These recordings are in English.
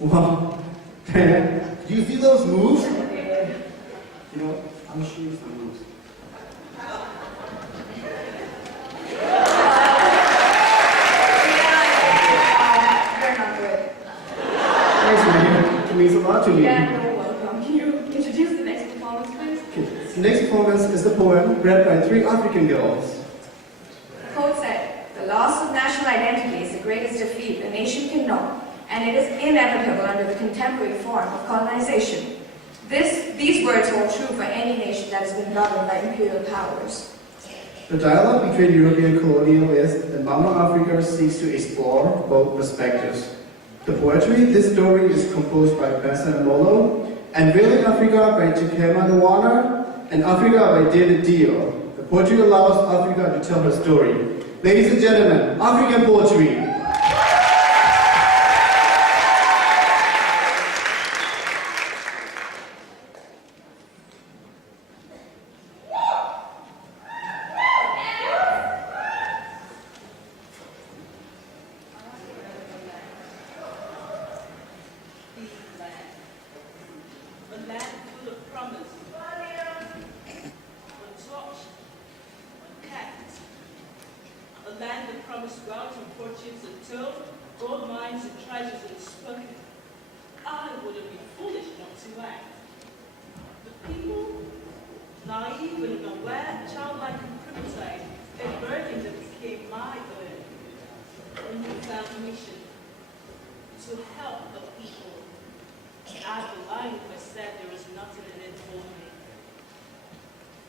Wow. Do you see those moves? You know, I'm sure it's the moves. You're not good. Thanks, man. It means a lot to me. Yeah, you're welcome. Can you introduce the next performance, please? Okay. The next performance is the poem read by 3 African girls. The poet said, "The loss of national identity is the greatest defeat a nation can know, and it is inevitable under the contemporary form of colonization. These words hold true for any nation that has been governed by imperial powers." The dialogue between European colonialists and Mama Africa seeks to explore both perspectives. The poetry, this story, is composed by Bessa Molo, and Veiling Africa by Kemma Nwana, and Africa by David Dio. The poetry allows Africa to tell her story. Ladies and gentlemen, African poetry.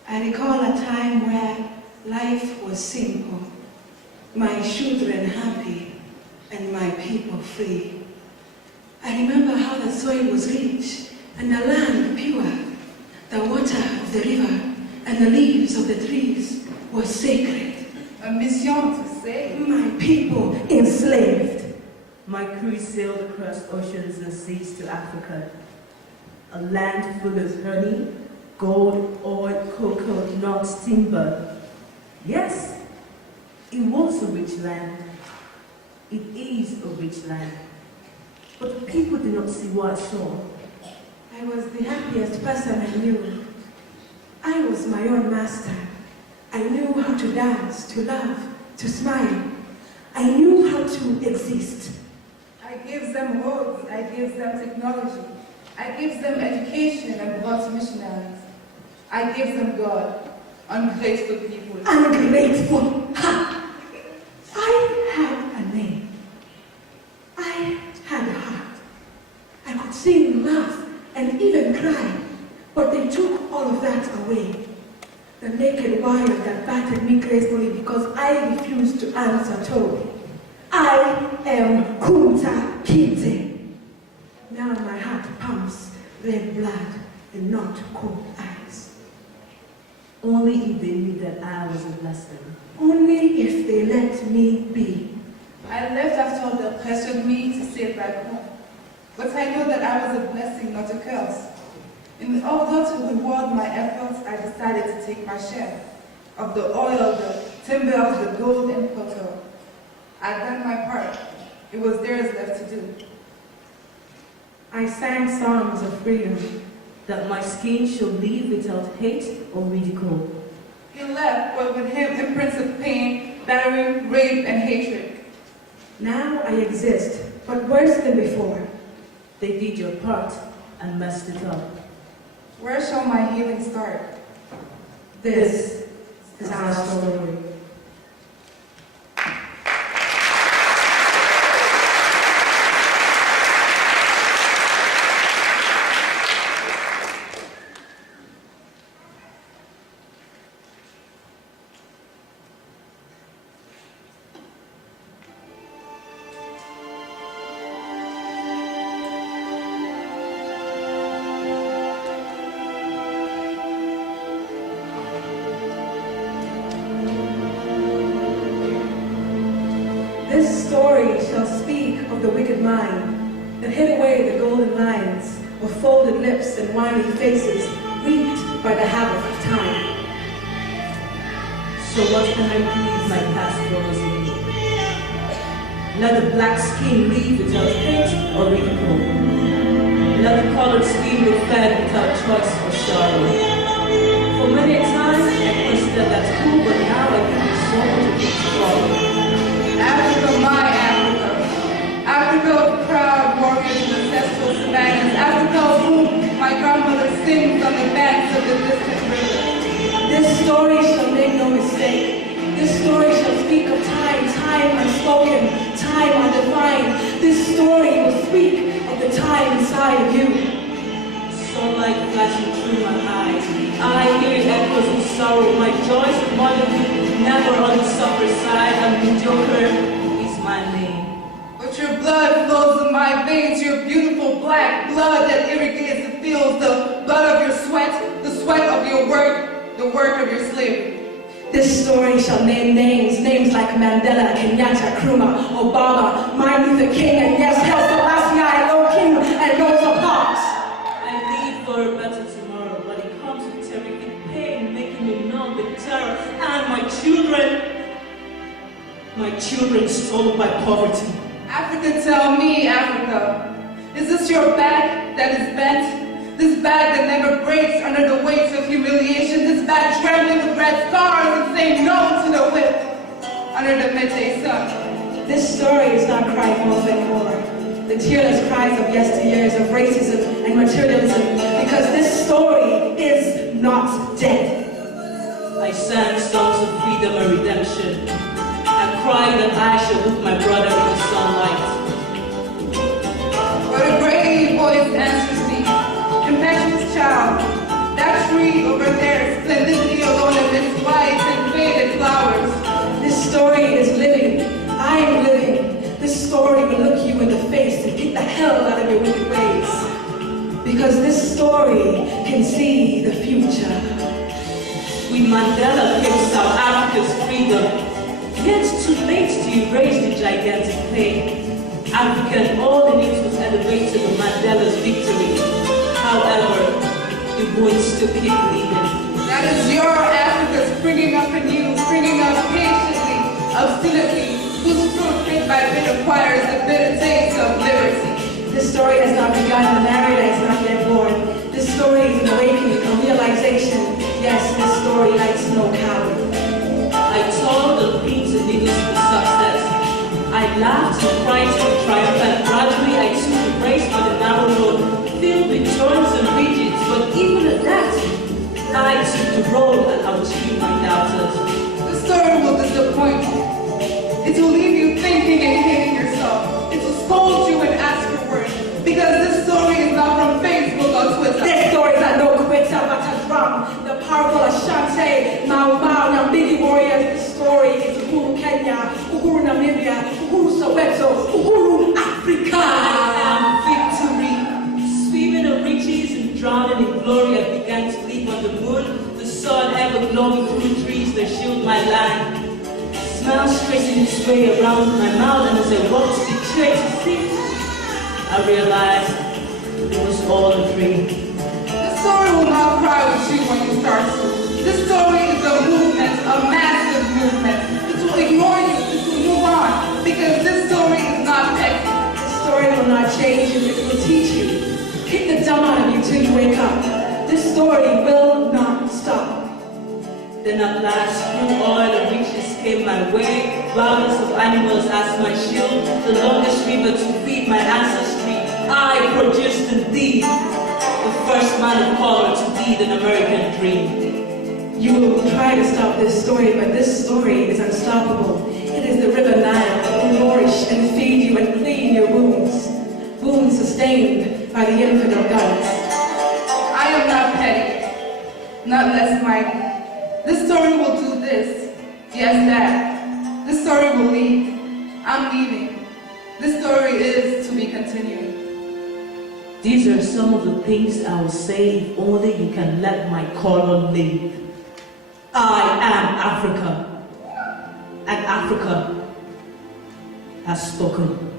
I recall a time where life was simple, my children happy, and my people free. I remember how the soil was rich, and the land pure. The water of the river and the leaves of the trees were sacred. A mission to save. My people enslaved. My crew sailed across oceans and seas to Africa, a land full of honey, gold, oil, cocoa, nuts, timber. Yes, it was a rich land. It is a rich land. But the people did not see what I saw. I was the happiest person I knew. I was my own master. I knew how to dance, to laugh, to smile. I knew how to exist. I give them roads, I give them technology. I give them education and brought missionaries. I give them God, ungrateful people. Ungrateful! Ha! I had a name. I had a heart. I could sing, laugh, and even cry, but they took all of that away. The naked wire that battered me gracefully because I refused to answer told me, I am Kunta Kinte. Now my heart pumps red blood and not cold ice. Only if they knew that I was a blessing. Only if they let me be. I left after all the pressured me to stay back home. But I know that I was a blessing, not a curse. In order to reward my efforts, I decided to take my share of the oil, the timber, of the gold and cocoa. I'd done my part. It was theirs left to do. I sang songs of freedom. That my skin should live without hate or ridicule. He left, but with him imprints of pain, battering, rape, and hatred. Now I exist, but worse than before. They did your part and messed it up. Where shall my healing start? This is our story. This story shall speak of the wicked mind that hid away the golden lines of folded lips and whiny faces wreaked by the havoc of time. So what can I do if my past follows me? Let the black skin live without hate or ridicule. colored scheme were fed without choice or sorrow. For many times, I considered that cool, but now I think it's so much of it to follow. Africa, my Africa. Africa of proud warriors and ancestral savannas. Africa of whom my grandmother sings on the banks of the distant river. This story shall make no mistake. This story shall speak of time, time unspoken, time undefined. This story will speak of the time inside of you. Sunlight flashing through my eyes. I hear echoes of sorrow. My joys of motherhood never on the suffer side. And mediocre is my name. But your blood flows in my veins, your beautiful black blood that irrigates the fields, the blood of your sweat, the sweat of your work, the work of your slavery. This story shall name names, names like Mandela, Kenyatta, Nkrumah, Obama, Martin Luther King, and yes, Haile Selassie, King, and Rosa Parks. I live for a better tomorrow, but it comes with terrific pain, making me numb with terror. And my children stolen by poverty. Africa, tell me, Africa, is this your back that is bent? This bag that never breaks under the weight of humiliation, this bag trembling with red scars and saying no to the whip under the midday sun. This story is not crying wolf anymore. The tearless cries of yesteryears of racism and materialism, because this story is not dead. I sang songs of freedom and redemption. I cried that I should look my brother in the sunlight. But a grainy voice answers me, impetuous child, that tree over there, splendidly alone amidst white and faded flowers. This story is living. I am living. This story will look you in the face and get the hell out of your wicked ways. Because this story can see the future. With Mandela came South Africa's freedom, yet too late to erase the gigantic pain. Africa and all in it was elevated to Mandela's victory. However, the wounds still keep bleeding. That is your Africa springing up anew, springing up patiently, obstinately, whose fruit bit by bit acquires the bitter taste of liberty. This story has not begun, the narrator is not yet born. This story is an awakening, a realization. Yes, this story lights no coward. I told of pins and needles for success. I laughed and cried for triumph, and gradually I took the race by the narrow road, filled with thorns and ridges. But even at that, I took the road and I was few my doubters. The story will disappoint you. It will leave you thinking and hating yourself. It will scold you and ask for words. Because this story is not from Facebook or Twitter. This story is no quitter but a drum. The powerful Ashanti, Mau Mau, Nyambigi warriors. This story is Uhuru Kenya, Uhuru Namibia, Uhuru Soweto, Uhuru Africa. I am victory. Swimming in riches and drowning in glory, I began to live on the moon. The sun ever glowing through trees that shield my land. Smiles tracing its way around my mouth, and as I walked the church to see, I realized it was all a dream. The story will not cry with you when you start to. This story is a movement, a massive movement. It will ignore you, it will move on, because this story is not petty. This story will not change you, it will teach you. Kick the dumb out of you till you wake up. This story will not stop. Then at last, through oil and riches came my way, wildness of animals as my shield, the longest river to feed my ancestry. I produced indeed the first man of color to lead an American dream. You will try to stop this story, but this story is unstoppable. It is the river Nile that will nourish and feed you and clean your wounds. Wounds sustained by the infidel guns. I am not petty, not less mighty. This story will do this, yes that. This story will leave. I'm leaving. This story is to be continued. These are some of the things I will say if only you can let my color live. I am Africa, and Africa has spoken.